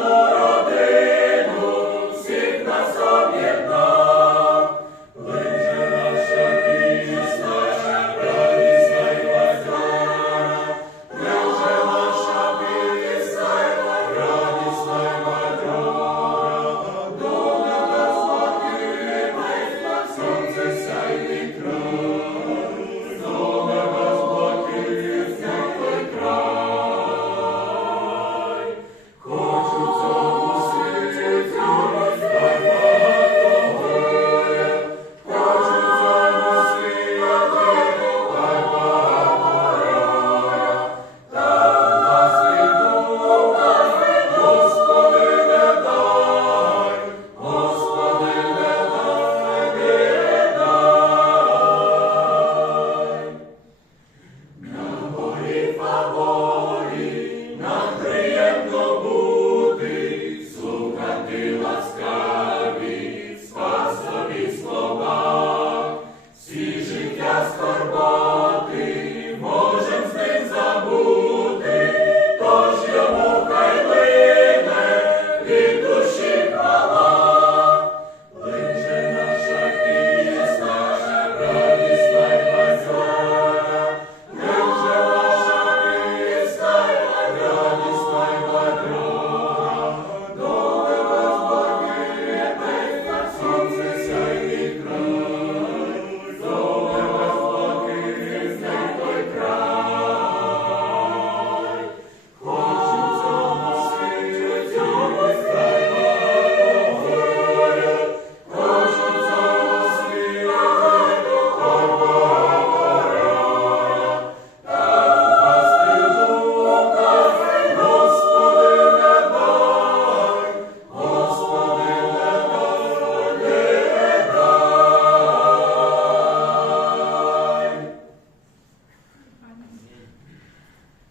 Lord.